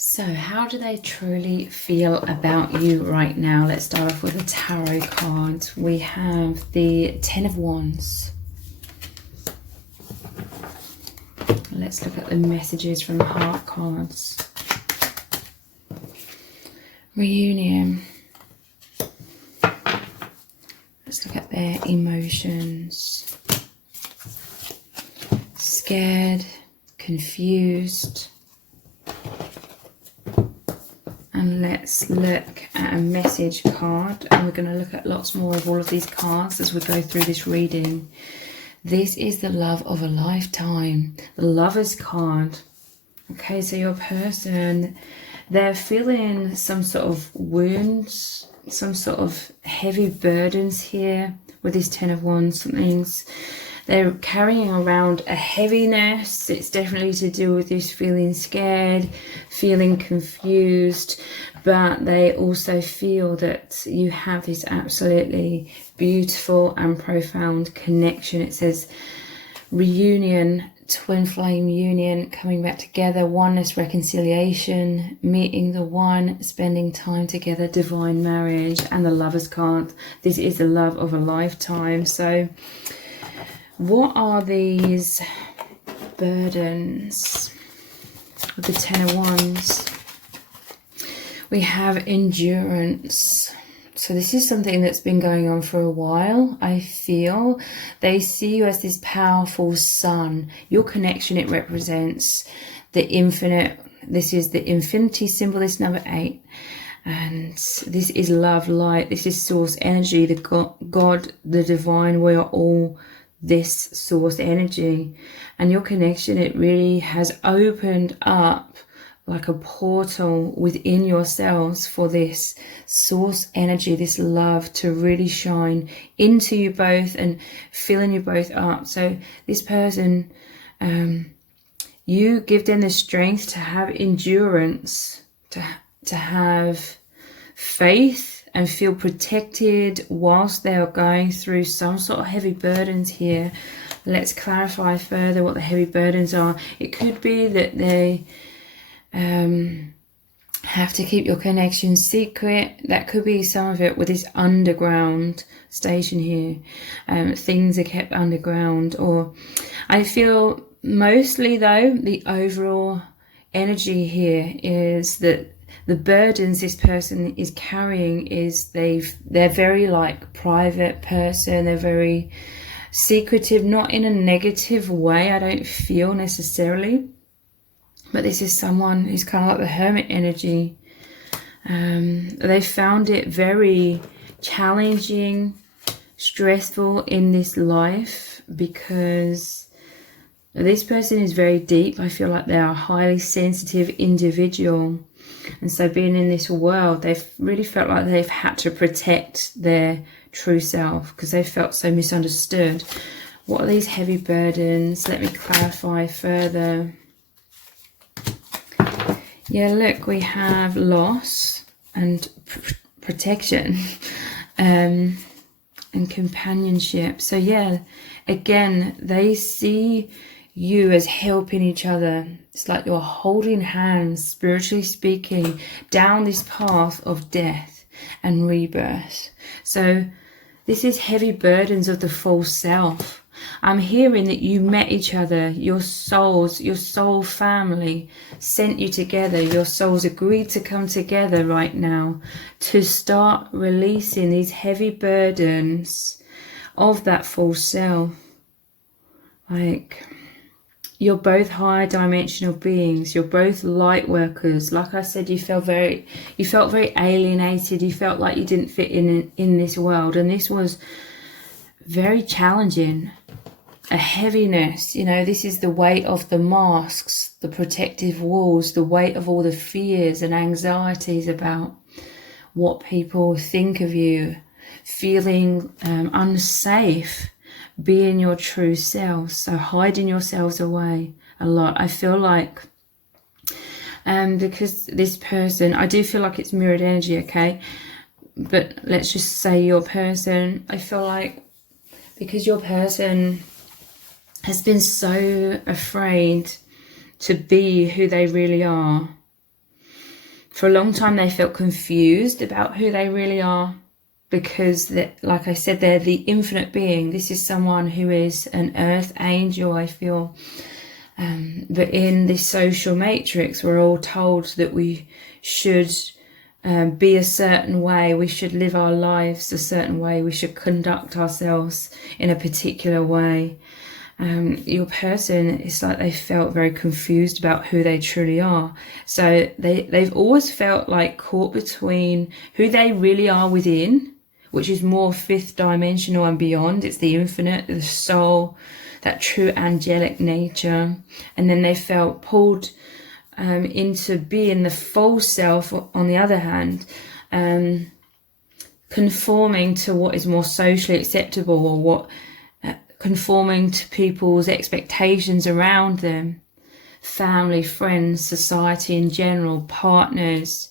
So how do they truly feel about you right now? Let's start off with a tarot card. We have the Ten of Wands. Let's look at the messages from the heart cards. Reunion. Let's look at their emotions. Scared, confused. And let's look at a message card, and we're going to look at lots more of all of these cards as we go through this reading. This is the love of a lifetime, the Lover's card. Okay, so your person, they're feeling some sort of wounds, some sort of heavy burdens here with this Ten of Wands. Something's, they're carrying around a heaviness. It's definitely to do with this feeling scared, feeling confused, but they also feel that you have this absolutely beautiful and profound connection. It says reunion, twin flame union, coming back together, oneness, reconciliation, meeting the one, spending time together, divine marriage, and the Lover's card. This is the love of a lifetime. So what are these burdens with the Ten of Wands? We have endurance. So this is something that's been going on for a while. I feel they see you as this powerful sun. Your connection, it represents the infinite. This is the infinity symbol, this number 8. And this is love, light. This is source energy, the God, the divine. We are all this source energy, and your connection, it really has opened up like a portal within yourselves for this source energy, this love to really shine into you both and filling you both up. So this person, you give them the strength to have endurance, to have faith and feel protected whilst they are going through some sort of heavy burdens here. Let's clarify further what the heavy burdens are. It could be that they have to keep your connection secret. That could be some of it with this underground station here. Things are kept underground. Or I feel mostly though, the overall energy here is that the burdens this person is carrying is they're very like private person. They're very secretive, not in a negative way, I don't feel necessarily. But this is someone who's kind of like the hermit energy. They found it very challenging, stressful in this life because this person is very deep. I feel like they are a highly sensitive individual. And so being in this world, they've really felt like they've had to protect their true self because they felt so misunderstood. What are these heavy burdens? Let me clarify further. Yeah, look, we have loss and protection and companionship. So yeah, again, they see you as helping each other. It's like you're holding hands, spiritually speaking, down this path of death and rebirth. So this is heavy burdens of the false self. I'm hearing that you met each other, your souls, your soul family sent you together. Your souls agreed to come together right now to start releasing these heavy burdens of that false self. Like, you're both higher dimensional beings. You're both light workers. Like I said, you felt very alienated. You felt like you didn't fit in this world. And this was very challenging. A heaviness, you know, this is the weight of the masks, the protective walls, the weight of all the fears and anxieties about what people think of you, feeling unsafe, being your true self, so hiding yourselves away a lot. I feel like, because this person, I do feel like it's mirrored energy, okay? But let's just say your person, I feel like because your person has been so afraid to be who they really are, For a long time, they felt confused about who they really are, because, like I said, they're the infinite being. This is someone who is an earth angel, I feel. But in this social matrix, we're all told that we should be a certain way, we should live our lives a certain way, we should conduct ourselves in a particular way. Your person, it's like they felt very confused about who they truly are. So they've always felt like caught between who they really are within, which is more fifth dimensional and beyond. It's the infinite, the soul, that true angelic nature. And then they felt pulled into being the false self, on the other hand, conforming to what is more socially acceptable, or what conforming to people's expectations around them, family, friends, society in general, partners.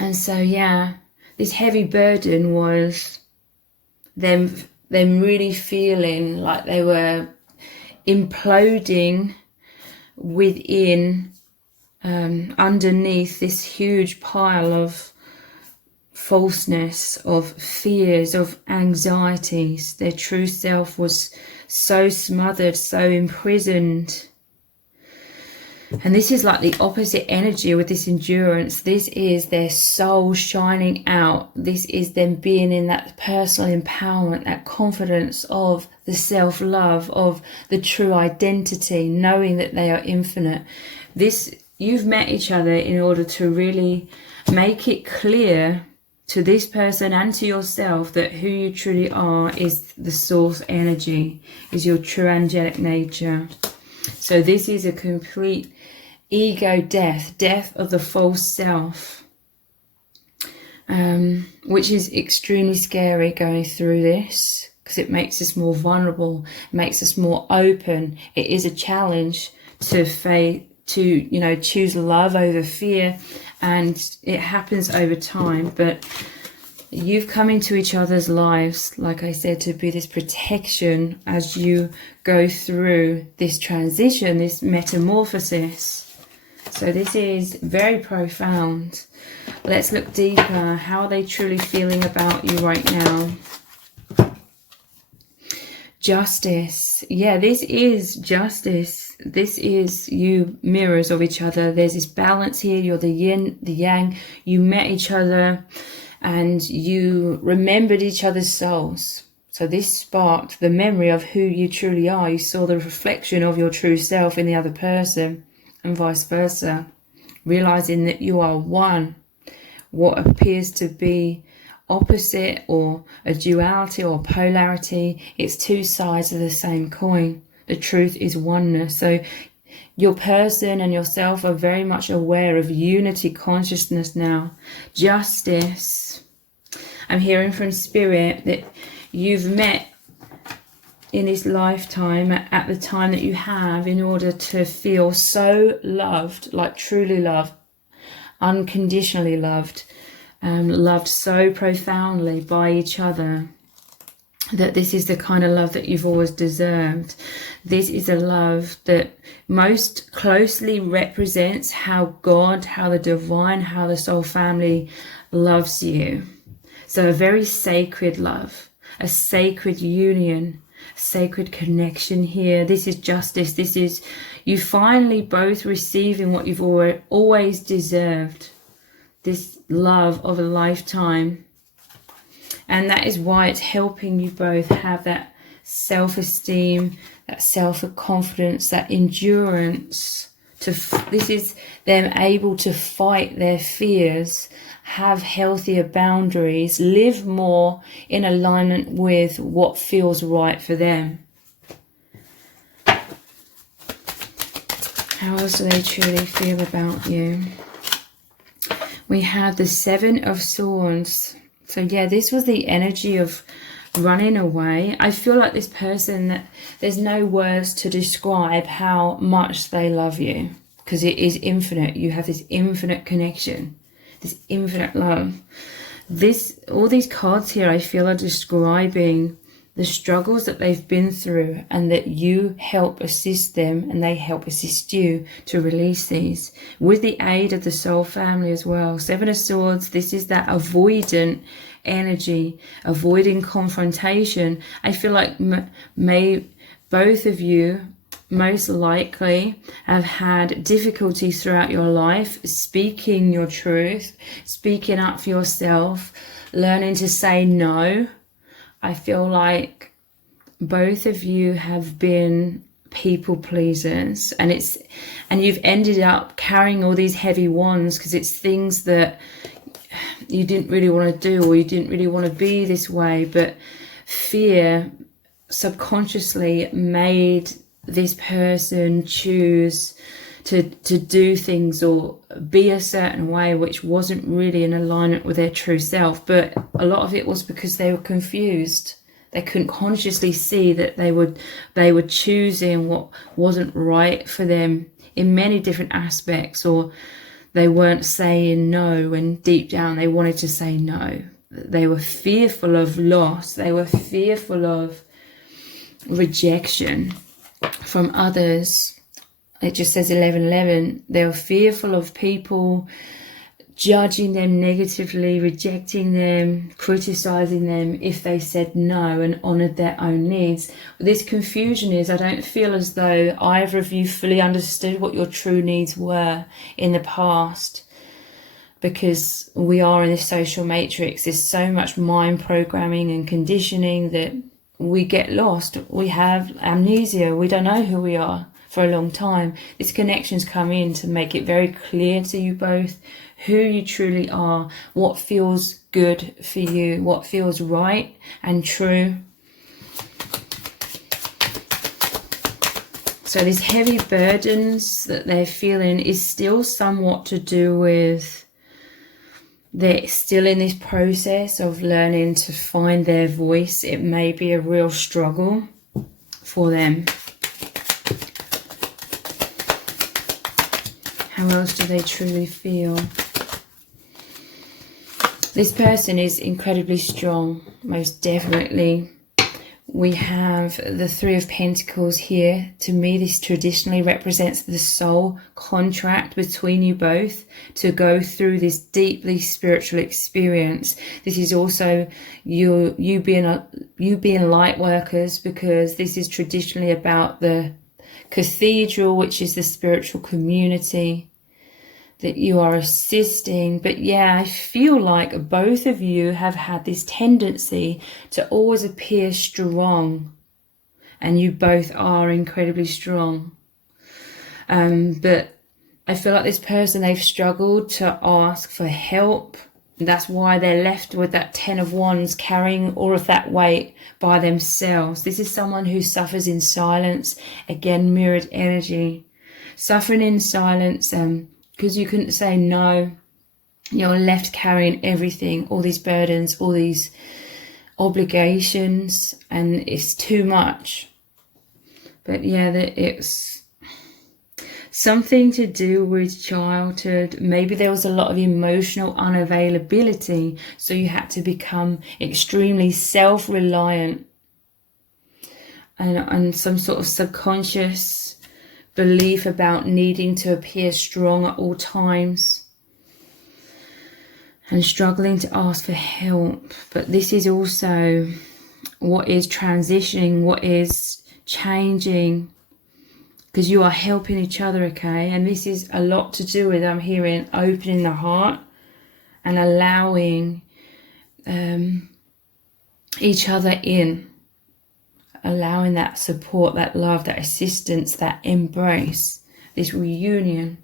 And so, yeah, this heavy burden was them really feeling like they were imploding within, underneath this huge pile of falseness, of fears, of anxieties. Their true self was so smothered, so imprisoned. And this is like the opposite energy with this endurance. This is their soul shining out. This is them being in that personal empowerment, that confidence of the self-love, of the true identity, knowing that they are infinite. You've met each other in order to really make it clear to this person and to yourself that who you truly are is the source energy, is your true angelic nature. So this is a complete ego death of the false self, which is extremely scary going through this, because it makes us more vulnerable, makes us more open. It is a challenge to choose love over fear, and it happens over time. But you've come into each other's lives, like I said, to be this protection as you go through this transition, this metamorphosis. So this is very profound. Let's look deeper. How are they truly feeling about you right now? Justice. Yeah, this is justice. This is you mirrors of each other. There's this balance here. You're the yin, the yang. You met each other and you remembered each other's souls. So this sparked the memory of who you truly are. You saw the reflection of your true self in the other person, and vice versa, realizing that you are one. What appears to be opposite or a duality or polarity, it's two sides of the same coin. The truth is oneness. So your person and yourself are very much aware of unity consciousness now. Justice. I'm hearing from Spirit that you've met in this lifetime at the time that you have in order to feel so loved, like truly loved, unconditionally loved, loved so profoundly by each other, that this is the kind of love that you've always deserved. This is a love that most closely represents how God, how the divine, how the soul family loves you. So a very sacred love, a sacred union, sacred connection here. This is justice. This is you finally both receiving what you've always deserved, this love of a lifetime. And that is why it's helping you both have that self-esteem, that self-confidence, that endurance. This is them able to fight their fears, have healthier boundaries, live more in alignment with what feels right for them. How else do they truly feel about you? We have the Seven of Swords. So yeah, this was the energy of running away. I feel like this person, that there's no words to describe how much they love you, because it is infinite. You have this infinite connection, this infinite love. All these cards here, I feel, are describing the struggles that they've been through, and that you help assist them and they help assist you to release these with the aid of the soul family as well. Seven of Swords, this is that avoidant energy, avoiding confrontation. I feel like both of you most likely have had difficulties throughout your life speaking your truth, speaking up for yourself, learning to say no. I feel like both of you have been people pleasers, and you've ended up carrying all these heavy wands because it's things that you didn't really want to do, or you didn't really want to be this way, but fear subconsciously made this person choose to do things or be a certain way which wasn't really in alignment with their true self. But a lot of it was because they were confused. They couldn't consciously see that they were choosing what wasn't right for them in many different aspects, or they weren't saying no when deep down they wanted to say no. They were fearful of loss. They were fearful of rejection from others. It just says 11:11. They were fearful of people judging them negatively, rejecting them, criticizing them if they said no and honored their own needs. This confusion is, I don't feel as though either of you fully understood what your true needs were in the past, because we are in this social matrix. There's so much mind programming and conditioning that we get lost. We have amnesia. We don't know who we are for a long time. This connection's come in to make it very clear to you both who you truly are, what feels good for you, what feels right and true. So these heavy burdens that they're feeling is still somewhat to do with they're still in this process of learning to find their voice. It may be a real struggle for them. How else do they truly feel? This person is incredibly strong, most definitely. We have the Three of Pentacles here. To me, this traditionally represents the soul contract between you both to go through this deeply spiritual experience. This is also you being light workers, because this is traditionally about the cathedral, which is the spiritual community that you are assisting. But yeah, I feel like both of you have had this tendency to always appear strong, and you both are incredibly strong. But I feel like this person, they've struggled to ask for help. That's why they're left with that 10 of Wands, carrying all of that weight by themselves. This is someone who suffers in silence. Again, mirrored energy. Suffering in silence, because you couldn't say no. You're left carrying everything, all these burdens, all these obligations, and it's too much. But yeah, it's something to do with childhood. Maybe there was a lot of emotional unavailability, so you had to become extremely self-reliant, and some sort of subconscious belief about needing to appear strong at all times and struggling to ask for help. But this is also what is transitioning, what is changing, because you are helping each other, okay? And this is a lot to do with, I'm hearing, opening the heart and allowing each other in. Allowing that support, that love, that assistance, that embrace, this reunion.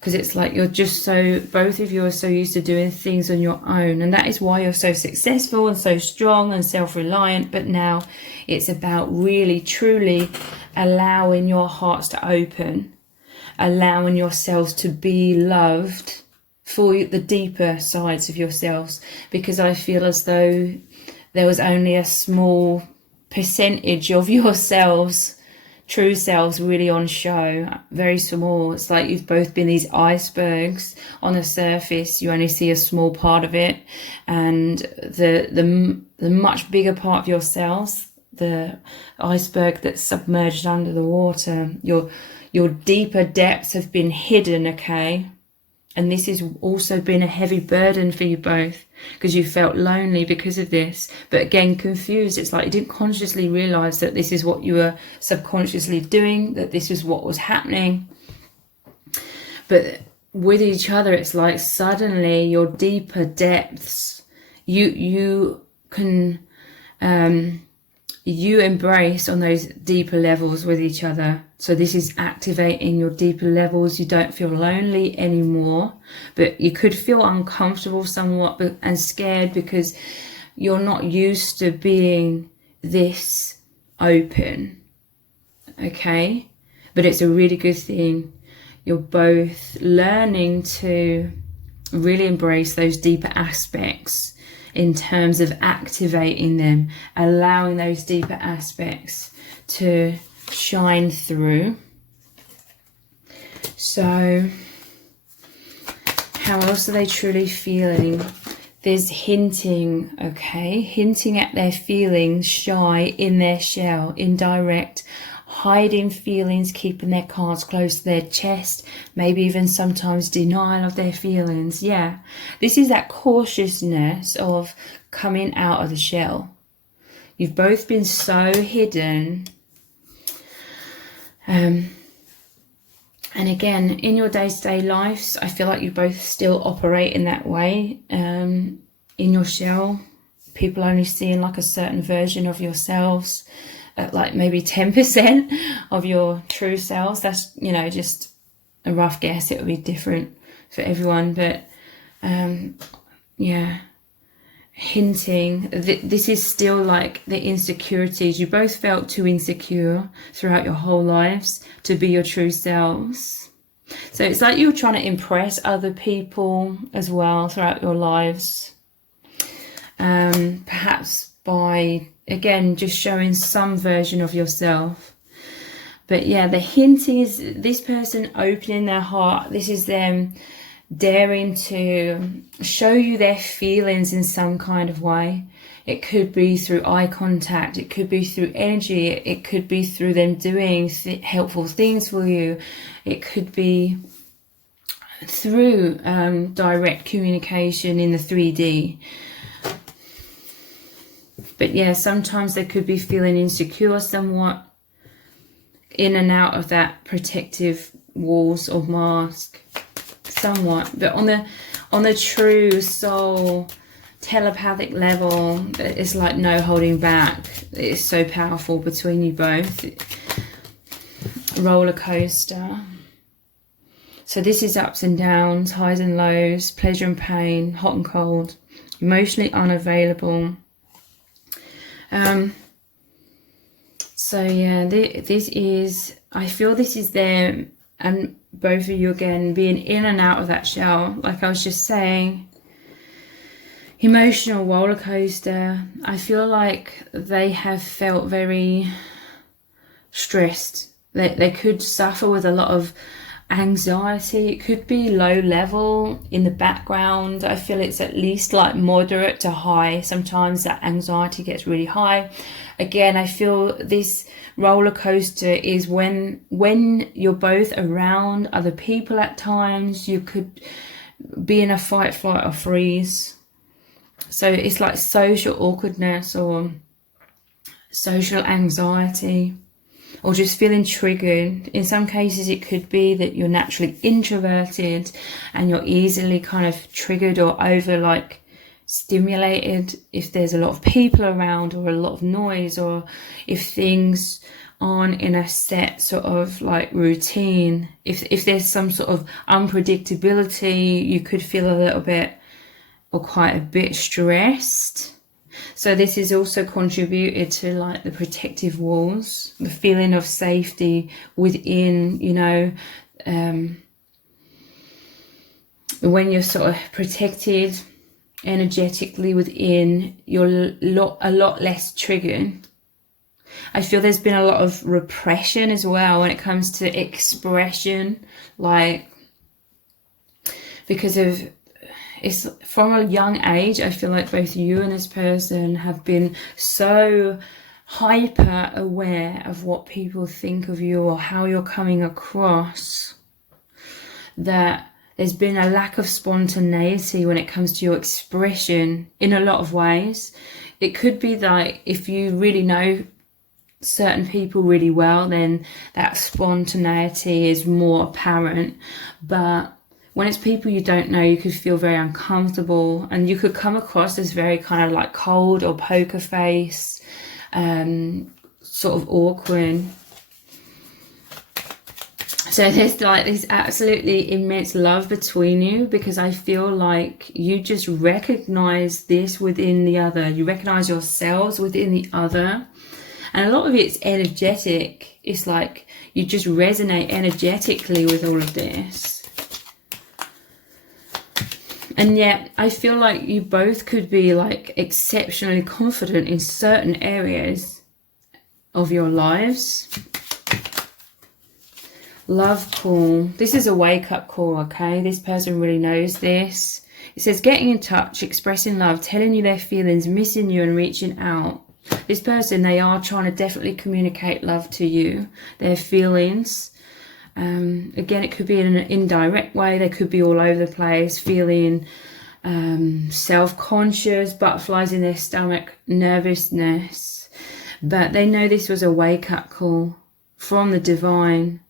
Because it's like you're just so, both of you are so used to doing things on your own. And that is why you're so successful and so strong and self-reliant. But now it's about really, truly allowing your hearts to open. Allowing yourselves to be loved for the deeper sides of yourselves. Because I feel as though there was only a small percentage of yourselves true selves really on show, very small. It's like you've both been these icebergs on the surface. You only see a small part of it, and the much bigger part of yourselves, the iceberg that's submerged under the water, your deeper depths have been hidden, okay? And this has also been a heavy burden for you both, because you felt lonely because of this. But again, confused. It's like you didn't consciously realize that this is what you were subconsciously doing, that this is what was happening. But with each other, it's like suddenly your deeper depths, you can you embrace on those deeper levels with each other. So this is activating your deeper levels. You don't feel lonely anymore, but you could feel uncomfortable somewhat and scared, because you're not used to being this open, okay? But it's a really good thing. You're both learning to really embrace those deeper aspects in terms of activating them, allowing those deeper aspects to shine through. So how else are they truly feeling? There's hinting, okay? Hinting at their feelings, shy, in their shell, indirect, hiding feelings, keeping their cards close to their chest, maybe even sometimes denial of their feelings. Yeah, this is that cautiousness of coming out of the shell. You've both been so hidden. And again, in your day-to-day lives, I feel like you both still operate in that way. In your shell, people only seeing like a certain version of yourselves, at like maybe 10% of your true selves. That's, you know, just a rough guess. It would be different for everyone, but yeah, hinting this is still like the insecurities. You both felt too insecure throughout your whole lives to be your true selves. So it's like you're trying to impress other people as well throughout your lives, perhaps by, again, just showing some version of yourself. But yeah, the hinting is this person opening their heart. This is them daring to show you their feelings in some kind of way. It could be through eye contact, it could be through energy, it could be through them doing helpful things for you, it could be through direct communication in the 3D. But yeah, sometimes they could be feeling insecure somewhat, in and out of that protective walls or mask somewhat. But on the true soul telepathic level, it's like no holding back. It's so powerful between you both. Roller coaster. So this is ups and downs, highs and lows, pleasure and pain, hot and cold, emotionally unavailable. So yeah, this is, I feel this is them and both of you again being in and out of that shell. Like I was just saying, emotional roller coaster. I feel like they have felt very stressed. They could suffer with a lot of anxiety. It could be low level in the background. I feel it's at least like moderate to high. Sometimes that anxiety gets really high. Again, I feel this roller coaster is when you're both around other people at times. You could be in a fight, flight or freeze. So it's like social awkwardness or social anxiety, or just feeling triggered. In some cases, it could be that you're naturally introverted and you're easily kind of triggered or over like stimulated if there's a lot of people around or a lot of noise, or if things aren't in a set sort of like routine. If there's some sort of unpredictability, you could feel a little bit or quite a bit stressed. So this is also contributed to like the protective walls, the feeling of safety within, you know, when you're sort of protected energetically within, you're a lot less triggered. I feel there's been a lot of repression as well when it comes to expression, like because of it's from a young age. I feel like both you and this person have been so hyper aware of what people think of you or how you're coming across, that there's been a lack of spontaneity when it comes to your expression in a lot of ways. It could be that if you really know certain people really well, then that spontaneity is more apparent. But when it's people you don't know, you could feel very uncomfortable, and you could come across as very kind of like cold or poker face, sort of awkward. So there's like this absolutely immense love between you, because I feel like you just recognize this within the other. You recognize yourselves within the other. And a lot of it's energetic. It's like you just resonate energetically with all of this. And yet I feel like you both could be like exceptionally confident in certain areas of your lives. Love call. This is a wake-up call, okay? This person really knows this. It says getting in touch, expressing love, telling you their feelings, missing you and reaching out. This person, they are trying to definitely communicate love to you, their feelings. Again, it could be in an indirect way. They could be all over the place, feeling self-conscious, butterflies in their stomach, nervousness. But they know this was a wake-up call from the divine,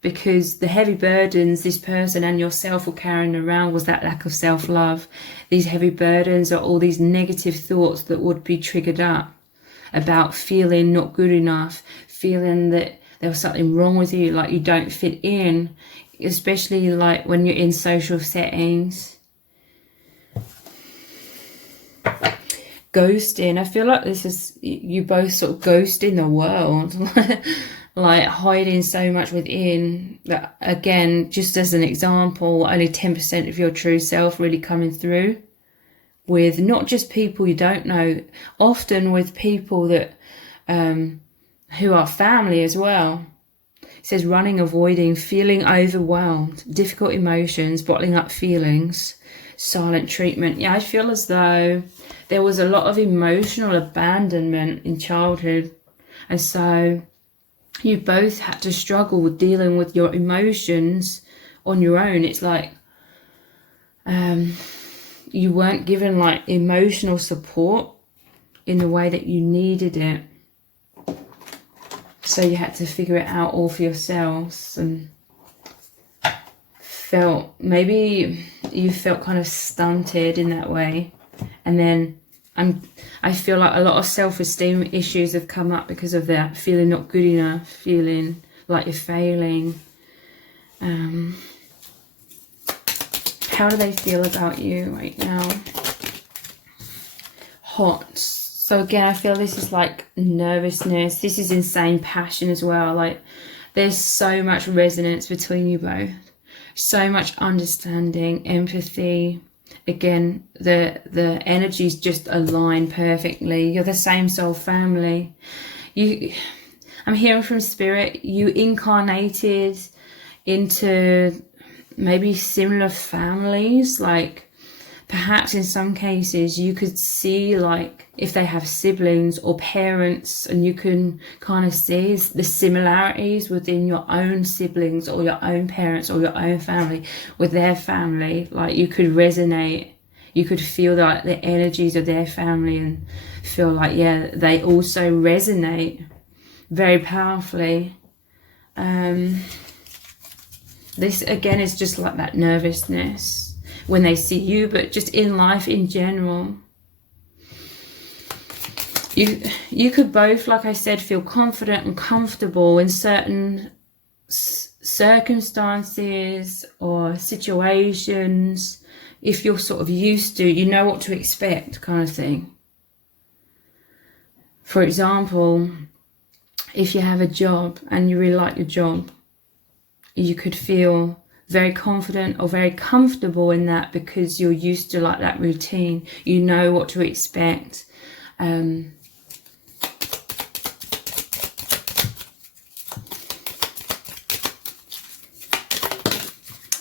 because the heavy burdens this person and yourself were carrying around was that lack of self-love. These heavy burdens are all these negative thoughts that would be triggered up about feeling not good enough, feeling that there was something wrong with you, like you don't fit in, especially like when you're in social settings. Ghosting. I feel like this is you both sort of ghosting the world. Like hiding so much within that. Again, just as an example, only 10% of your true self really coming through with not just people you don't know, often with people that who are family as well. It says running, avoiding, feeling overwhelmed, difficult emotions, bottling up feelings, silent treatment. Yeah, I feel as though there was a lot of emotional abandonment in childhood, and so you both had to struggle with dealing with your emotions on your own. It's like you weren't given like emotional support in the way that you needed it. So you had to figure it out all for yourselves, and maybe you felt kind of stunted in that way. And then I feel like a lot of self-esteem issues have come up because of that, feeling not good enough, feeling like you're failing. How do they feel about you right now? Hot. So again, I feel this is like nervousness. This is insane passion as well. Like there's so much resonance between you both. So much understanding, empathy. Again, the energies just align perfectly. You're the same soul family. I'm hearing from spirit, you incarnated into maybe similar families. Like perhaps in some cases you could see like if they have siblings or parents, and you can kind of see the similarities within your own siblings or your own parents or your own family with their family. Like you could resonate, you could feel like the energies of their family and feel like, yeah, they also resonate very powerfully. This again is just like that nervousness when they see you, but just in life in general. You could both, like I said, feel confident and comfortable in certain circumstances or situations. If you're sort of used to, you know what to expect kind of thing. For example, if you have a job and you really like your job, you could feel very confident or very comfortable in that because you're used to like that routine. You know what to expect.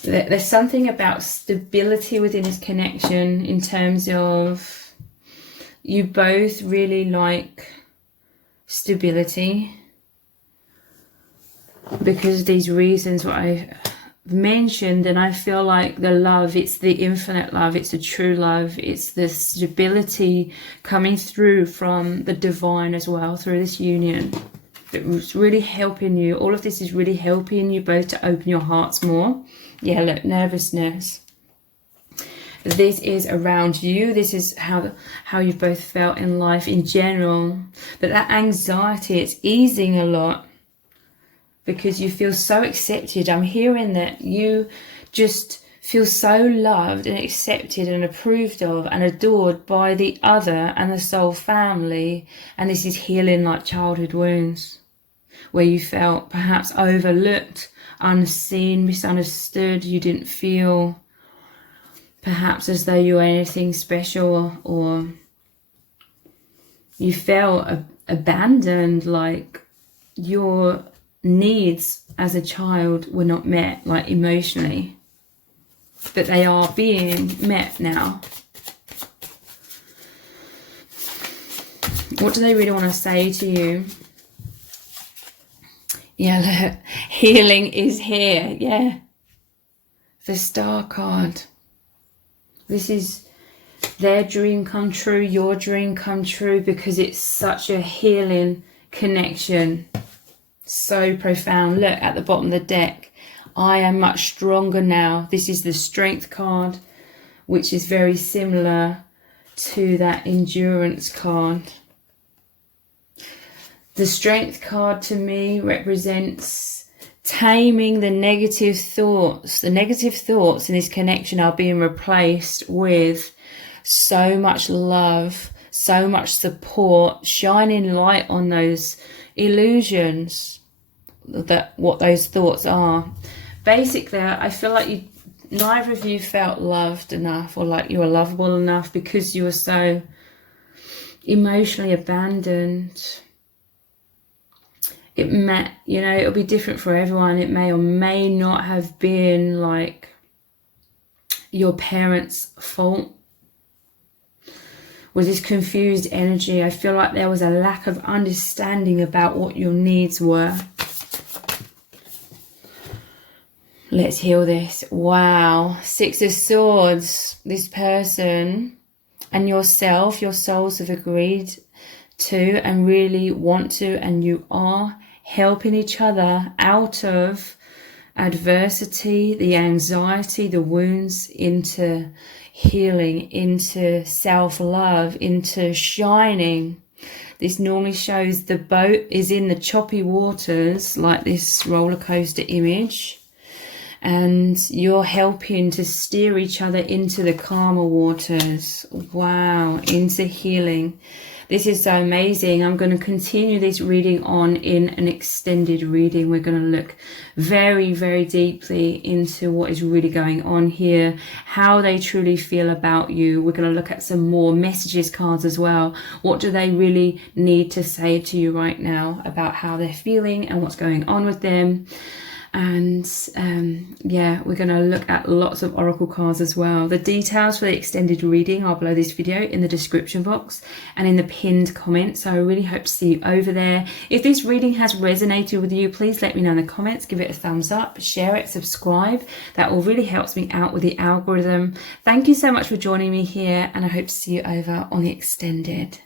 There's something about stability within this connection in terms of you both really like stability because of these reasons what I mentioned. And I feel like the love, it's the infinite love, it's the true love, it's the stability coming through from the divine as well through this union. It's really helping you. All of this is really helping you both to open your hearts more. Yeah, look, nervousness. This is around you. This is how you've both felt in life in general. But that anxiety, it's easing a lot because you feel so accepted. I'm hearing that you just feel so loved and accepted and approved of and adored by the other and the soul family. And this is healing like childhood wounds where you felt perhaps overlooked, unseen, misunderstood. You didn't feel perhaps as though you were anything special, or you felt abandoned, like your needs as a child were not met, like emotionally, but they are being met now. What do they really want to say to you? Yeah, look, healing is here. Yeah, the Star card. This is their dream come true, your dream come true, because it's such a healing connection. So profound. Look at the bottom of the deck. I am much stronger now. This is the Strength card, which is very similar to that Endurance card. The Strength card to me represents taming the negative thoughts. The negative thoughts in this connection are being replaced with so much love, so much support, shining light on those illusions, that what those thoughts are. Basically, I feel like neither of you felt loved enough or like you were lovable enough because you were so emotionally abandoned. It may, you know, it'll be different for everyone. It may or may not have been like your parents' fault. With this confused energy, I feel like there was a lack of understanding about what your needs were. Let's heal this. Wow. 6 of Swords. This person and yourself, your souls have agreed to and really want to, and you are helping each other out of adversity, the anxiety, the wounds, into healing, into self-love, into shining. This normally shows the boat is in the choppy waters, like this roller coaster image, and you're helping to steer each other into the calmer waters. Wow, into healing. This is so amazing. I'm going to continue this reading on in an extended reading. We're going to look very, very deeply into what is really going on here, how they truly feel about you. We're going to look at some more messages cards as well. What do they really need to say to you right now about how they're feeling and what's going on with them? And yeah, we're going to look at lots of oracle cards as well. The details for the extended reading are below this video in the description box and in the pinned comment, so I really hope to see you over there. If this reading has resonated with you, please let me know in the comments. Give it a thumbs up, share it, subscribe. That will really helps me out with the algorithm. Thank you so much for joining me here, and I hope to see you over on the extended.